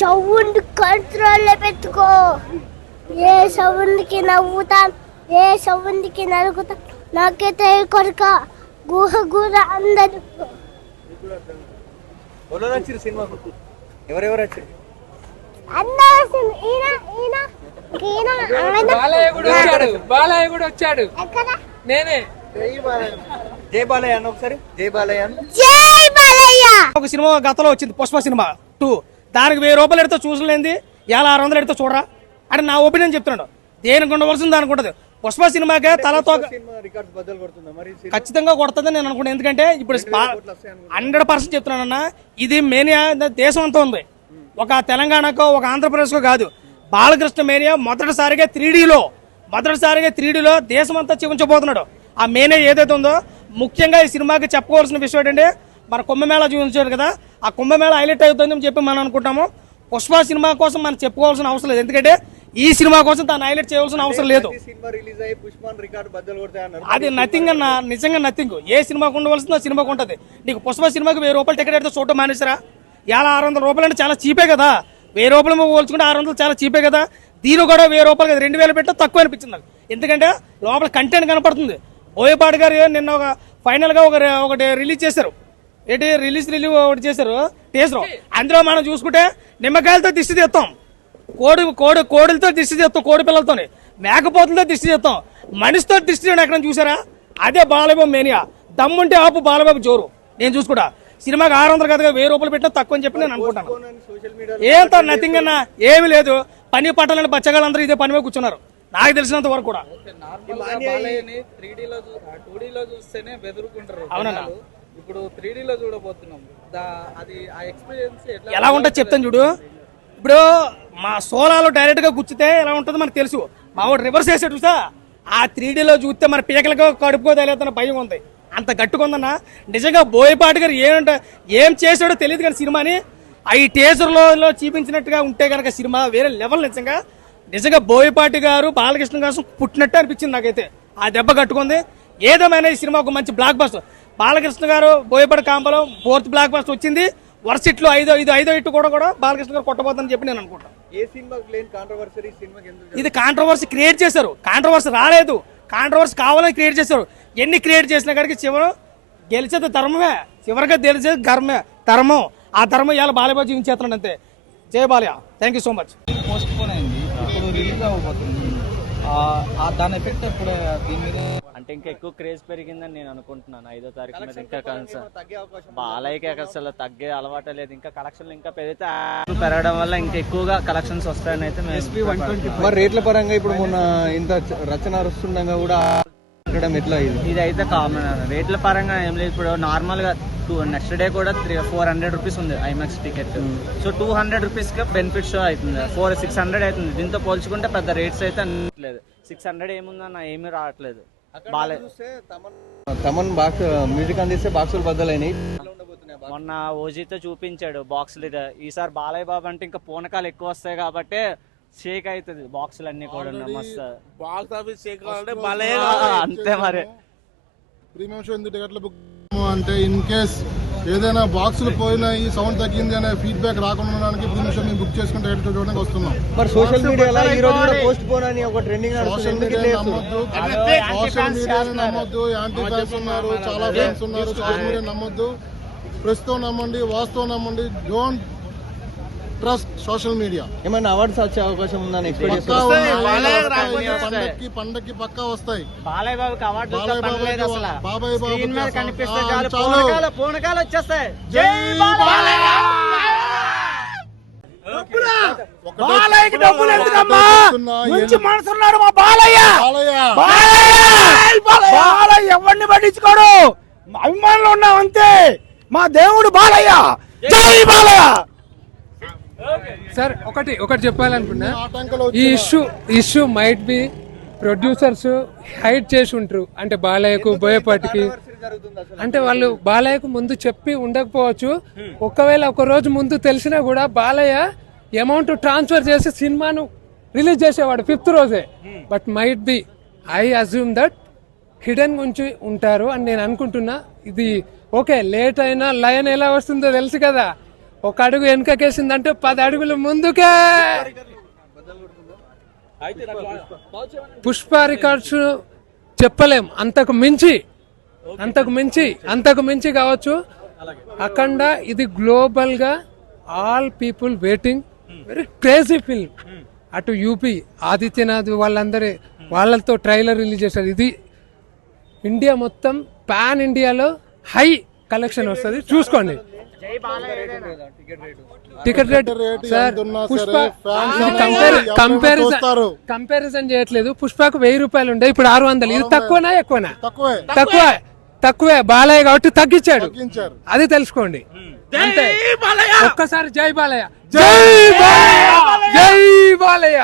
Sound కంట్రోల్లో పెట్టుకో. ఏ సౌండ్కి నవ్వుతాను, ఏ సౌండ్కి నలుగుతాను, నాకైతే కొరక గుహ గుహ అందరు. ఎవరెవరు వచ్చారు? బాలయ్య కూడా వచ్చాడు. నేనే జై బాలయ్య అన్న ఒకసారి. జై బాలయ్య. జై బాలయ్య. ఒక సినిమా గతంలో వచ్చింది పుష్ప సినిమా 2, దానికి 1000 రూపాయలు ఎడితే చూసలేంది, 600 ఎడితే చూడరా అంటే నా ఒపీనియన్ చెప్తున్నాడు. దేనికి ఉండవలసింది దానికి ఉంటుంది. పుష్ప సినిమాకే తలతో ఖచ్చితంగా కొడుతుంది నేను అనుకుంటాను. ఎందుకంటే ఇప్పుడు 100% చెప్తున్నానన్న, ఇది మేనియా దేశం అంతా ఉంది, ఒక తెలంగాణకో ఒక ఆంధ్రప్రదేశ్కో కాదు. బాలకృష్ణ మేనియా మొదటిసారిగా 3Dలో దేశం అంతా చూపించబోతున్నాడు. ఆ మేనియా ఏదైతే ఉందో, ముఖ్యంగా ఈ సినిమాకి చెప్పుకోవాల్సిన విషయం ఏంటంటే, మన కుంభమేళా చూపించాడు కదా, ఆ కుంభమేళా హైలైట్ అవుతుందని చెప్పి మనం అనుకుంటాము. పుష్ప సినిమా కోసం మనం చెప్పుకోవాల్సిన అవసరం లేదు, ఎందుకంటే ఈ సినిమా కోసం దాన్ని హైలైట్ చేయవలసిన అవసరం లేదు. అది నథింగ్ అన్న, నిజంగా నథింగ్. ఏ సినిమాకు ఉండవలసిందో ఆ సినిమాకు ఉంటుంది. నీకు పుష్ప సినిమాకి 1000 రూపాయలు టికెట్ అయితే చూడటం మానేసరా? 600 రూపాయలు అంటే చాలా చీపే కదా. 1000 రూపాయలు పోల్చుకుంటే 600 చాలా చీపే కదా. దీని కూడా 1000 రూపాయలు కదా, 2000 పెట్టా తక్కువ అనిపించింది నాకు. ఎందుకంటే లోపల కంటెంట్ కనపడుతుంది. బోయపాటి గారు నిన్న ఒక ఫైనల్ గా ఒకటి రిలీజ్ చేశారు. ఏంటి రిలీజ్ ఒకటి చేశారు టీజర్. అందులో మనం చూసుకుంటే నిమ్మకాయలతో దిష్టి తీస్తాం, కోడిలతో దిష్టి తీస్తాం, కోడి పిల్లలతో, మేకపోతులతో దిష్టి తీస్తాం, మనిషితో దిష్టి ఎక్కడ చూసారా? అదే బాలబాబు మేనియా. దమ్ముంటే ఆపు బాలబాబు జోరు. నేను చూసుకుంటా సినిమాకి 600 కదా, 1000 రూపాయలు పెట్టినా తక్కువ అని చెప్పి నేను అనుకుంటాను. ఏంతో నథింగ్ అన్నా, ఏమి లేదు. పని పట్టాలని బచ్చగాళ్ళందరూ ఇదే పని మీద కూర్చున్నారు నాకు తెలిసినంత వరకు కూడా. అవునన్నా, ఇప్పుడు 3Dలో చూడబోతున్నాం. అది ఆ ఎక్స్పీరియన్స్ ఎలా ఉంటుందో చెప్తాను చూడు. ఇప్పుడు మా సోలాలో డైరెక్ట్ గా గుచ్చితే ఎలా ఉంటుందో మనకు తెలుసు. మా వాడు రివర్స్ చేసాడు చూసా, ఆ 3Dలో చూస్తే మన పీకలకు కడుపుకో తెలియదన్న భయం ఉంది, అంత గట్టుకుందన్న. నిజంగా బోయపాటి గారు ఏం చేశాడో తెలియదు కానీ సినిమాని ఈ టీజర్లో చూపించినట్టుగా ఉంటే కనుక సినిమా వేరే లెవెల్. నిజంగా బోయపాటి గారు బాలకృష్ణ గారు పుట్టినట్టు అనిపించింది నాకైతే. ఆ దెబ్బ కట్టుకుంది. ఏదేమైనా ఈ సినిమా ఒక మంచి బ్లాక్ బస్టర్. బాలకృష్ణ గారు బోయపాటి కాంబలో 4th బ్లాక్ బస్టర్ వచ్చింది. వర్షిట్లో ఐదో ఇట్టు కూడా బాలకృష్ణ గారు కొట్టబోతుందని చెప్పి నేను అనుకుంటాను. ఇది కాంట్రవర్సీ క్రియేట్ చేశారు. కాంట్రవర్సీ రాలేదు, కాంట్రవర్సీ కావాలని క్రియేట్ చేశారు. ఎన్ని క్రియేట్ చేసిన కాడికి చివరి గెలిచేది ధర్మమే, చివరిగా గెలిచేది ధర్మం. ఆ ధర్మం ఇవాళ బాలయ్య జీవించేస్తున్నాడు అంతే. జై Balayya. Thank you so much. Post phone అయింది, ఇప్పుడు రిలీజ్ అవ్వబోతుంది. దాని ఎఫెక్ట్ ఇప్పుడు దీని మీద అంటే ఇంకా ఎక్కువ క్రేజ్ పెరిగిందని నేను అనుకుంటున్నాను. 5వ తారీఖు మీద ఇంకా బాలయ్యకి అసలు తగ్గే అలవాటు లేదు. ఇంకా కలెక్షన్లు ఇంకా పెరగడం వల్ల ఇంకా ఎక్కువగా కలెక్షన్స్ వస్తాయని అయితే మరి రేట్ల పరంగా ఇప్పుడు మొన్న ఇంత రచన వస్తుండగా కూడా ఎట్లా ఇది అయితే కామన్. రేట్ల పరంగా ఏం లేదు. ఇప్పుడు నార్మల్ గా నెక్స్ట్ డే కూడా 400 రూపీస్ ఉంది ఐమాక్స్ టికెట్. సో 200 రూపీస్ కి బెనిఫిట్ షో అవుతుంది. 600 అవుతుంది. దీంతో పోల్చుకుంటే పెద్ద రేట్స్ అయితే లేదు. 600 ఏముందన్న ఏమీ రావట్లేదు. తమన్ బాక్స్ మ్యూజిక్ అందిస్తే బాక్సులు బద్దలైనాయి. మొన్న ఓజీతో చూపించాడు బాక్సులు. ఈసారి బాలయ్య బాబు అంటే ఇంకా పూనకాలు ఎక్కువ వస్తాయి కాబట్టి షేక్ అవుతుంది బాక్సులు అన్ని కూడా. మస్తు బాక్స్ ఆఫీస్ షేక్ అంతే మరి. ప్రీమియం షో ఎందుకు టికెట్లు బుక్ అంటే ఇన్ కేస్ ఏదైనా బాక్సులు పోయినాయి, సౌండ్ తగ్గింది అనే ఫీడ్బ్యాక్ రాకుండా ప్రీమియం షో బుక్ చేసుకుని టికెట్ చూడడానికి వస్తున్నాం. మరి సోషల్ మీడియాలో ఈ రోజు కూడా పోస్ట్ పోన్ అని ఒక ట్రెండింగ్ సోషల్ మీడియా నమ్మొద్దు, యాంటీ ఫ్యాన్స్ ఉన్నారు, చాలా ఫ్యాన్స్ ఉన్నారు. సోషల్ మీడియా నమ్మొద్దు, ప్రస్తుతం నమ్మండి, వాస్తవం నమ్మండి. Don't trust social media. ఏమైనా అవార్డ్స్ వచ్చే అవకాశం ఉందని పండక్కి పక్కా వస్తాయి. బాలయ్య బాబుకి అవార్డు బాబాయ్ బాబు పూనకాలు వచ్చేస్తాయి. బాలయ్యకి డబ్బులు ఎందుకమ్మా? మంచి మనసున్నాడు మా బాలయ్య. బాలయ్య ఎవరిని పట్టించుకోడు, అభిమానులు ఉన్నాం అంతే. మా దేవుడు బాలయ్య. జై బాలయ్య. సార్ ఒకటి చెప్పాలనుకున్నా, ఈ issue might be producers hide చేసి ఉంటారు. అంటే బాలయ్యకు బోయపాటికి అంటే వాళ్ళు బాలయ్యకు ముందు చెప్పి ఉండకపోవచ్చు. ఒకవేళ ఒక రోజు ముందు తెలిసినా కూడా బాలయ్య అమౌంట్ ట్రాన్స్ఫర్ చేసి సినిమాను రిలీజ్ చేసేవాడు 5th రోజే. But might be I assume that hidden గురించి ఉంటారు అని నేను అనుకుంటున్నా. ఇది ఓకే, లేట్ అయినా లయన్ ఎలా వస్తుందో తెలుసు కదా. ఒక అడుగు వెనుకకేసిందంటే 10 అడుగులు ముందుకే. పుష్ప రికార్డ్స్ చెప్పలేం, అంతకు మించి కావచ్చు. అఖండ ఇది గ్లోబల్ గా all people waiting, very crazy film. అటు యూపీ ఆదిత్యనాథ్ వాళ్ళతో ట్రైలర్ రిలీజ్ చేశారు. ఇది ఇండియా మొత్తం పాన్ ఇండియాలో హై కలెక్షన్ వస్తుంది, చూసుకోండి. Ticket rate sir Pushpa comparison చేయట్లేదు. పుష్పకు 1000 రూపాయలు ఉండే, ఇప్పుడు 600. ఇది తక్కువనా ఎక్కువనా? తక్కువే. బాలయ్య కాబట్టి తగ్గించాడు, అది తెలుసుకోండి. అంతే. ఒక్కసారి జై బాలయ్య, జై బాలయ్య, జై బాలయ్య.